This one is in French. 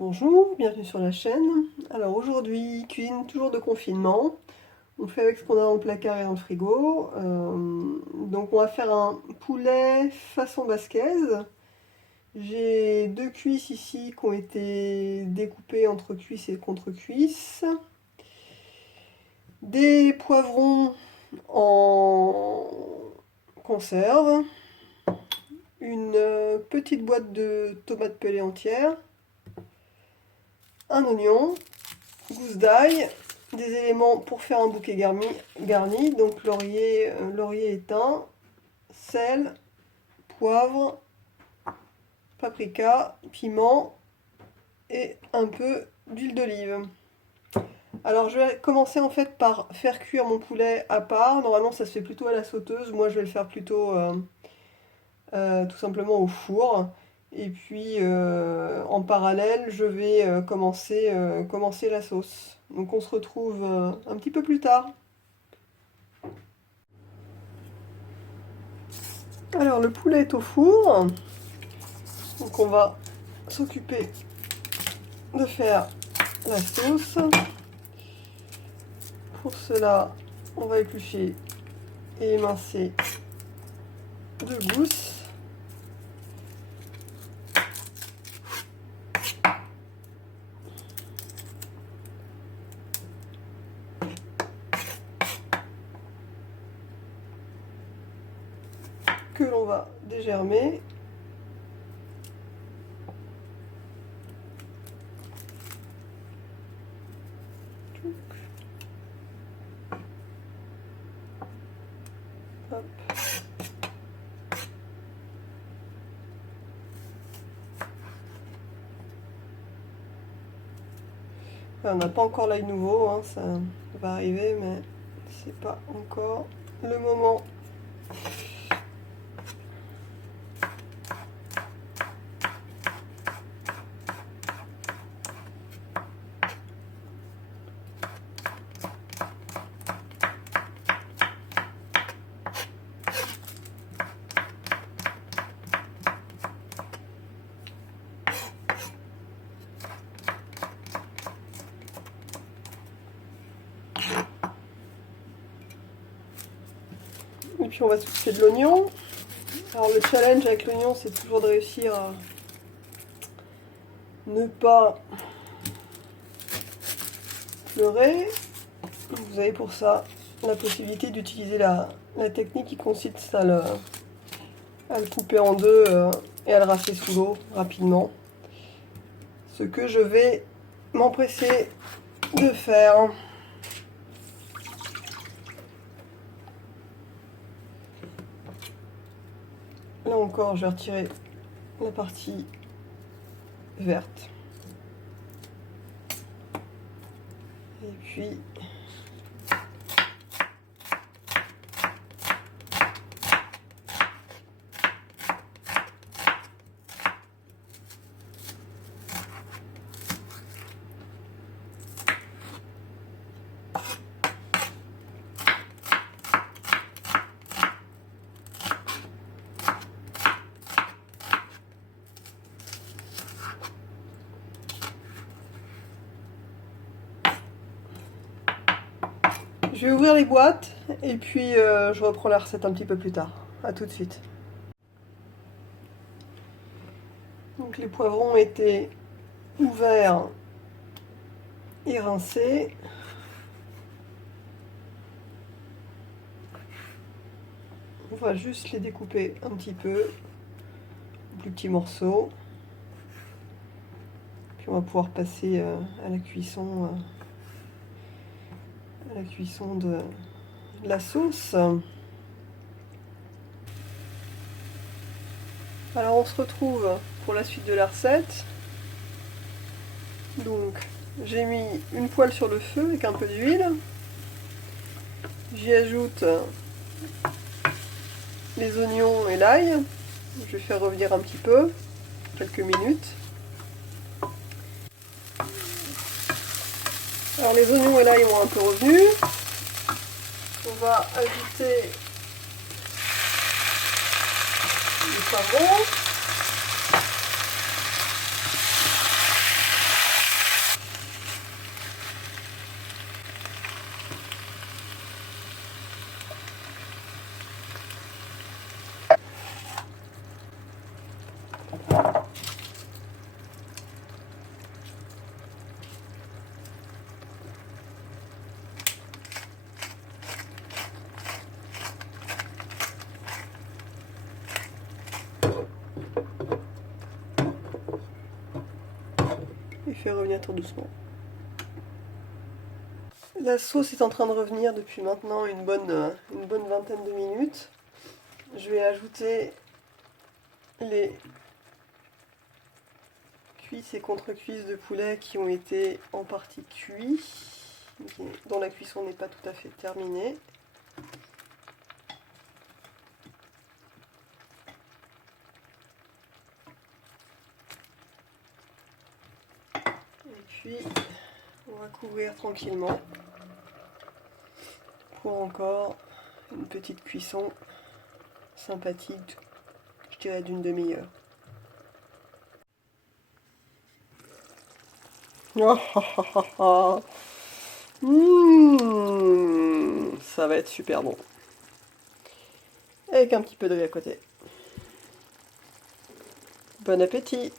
Bonjour, bienvenue sur la chaîne. Alors aujourd'hui, cuisine toujours de confinement. On fait avec ce qu'on a dans le placard et dans le frigo. Donc on va faire un poulet façon basquaise. J'ai deux cuisses ici qui ont été découpées entre cuisses et contre-cuisses. Des poivrons en conserve. Une petite boîte de tomates pelées entières. Un oignon, gousse d'ail, des éléments pour faire un bouquet garni, donc laurier éteint, sel, poivre, paprika, piment et un peu d'huile d'olive. Alors je vais commencer en fait par faire cuire mon poulet à part. Normalement ça se fait plutôt à la sauteuse, moi je vais le faire plutôt tout simplement au four. Et puis en parallèle, je vais commencer la sauce. Donc on se retrouve un petit peu plus tard. Alors le poulet est au four. Donc on va s'occuper de faire la sauce. Pour cela, on va éplucher et émincer deux gousses. Que l'on va dégermer. Hop. On n'a pas encore l'ail nouveau, hein, ça va arriver, mais c'est pas encore le moment. Et puis on va s'occuper de l'oignon. Alors le challenge avec l'oignon, c'est toujours de réussir à ne pas pleurer. Vous avez pour ça la possibilité d'utiliser la technique qui consiste à le couper en deux et à le rincer sous l'eau rapidement. Ce que je vais m'empresser de faire. Là encore, je vais retirer la partie verte. Et puis je vais ouvrir les boîtes et puis je reprends la recette un petit peu plus tard. A tout de suite. Donc les poivrons ont été ouverts et rincés. On va juste les découper un petit peu en plus petits morceaux. Puis on va pouvoir passer à la cuisson. De la sauce. Alors on se retrouve pour la suite de la recette. Donc j'ai mis une poêle sur le feu avec un peu d'huile. J'y ajoute les oignons et l'ail. Je vais faire revenir un petit peu, quelques minutes. Alors les oignons et l'ail ont un peu revenu. On va ajouter les poivrons. et faire revenir tout doucement. La sauce est en train de revenir depuis maintenant une bonne vingtaine de minutes. Je vais ajouter les cuisses et contre-cuisses de poulet qui ont été en partie cuits, dont la cuisson n'est pas tout à fait terminée. Et puis, on va couvrir tranquillement pour encore une petite cuisson sympathique, je dirais d'une demi-heure. Ça va être super bon. Avec un petit peu de riz à côté. Bon appétit!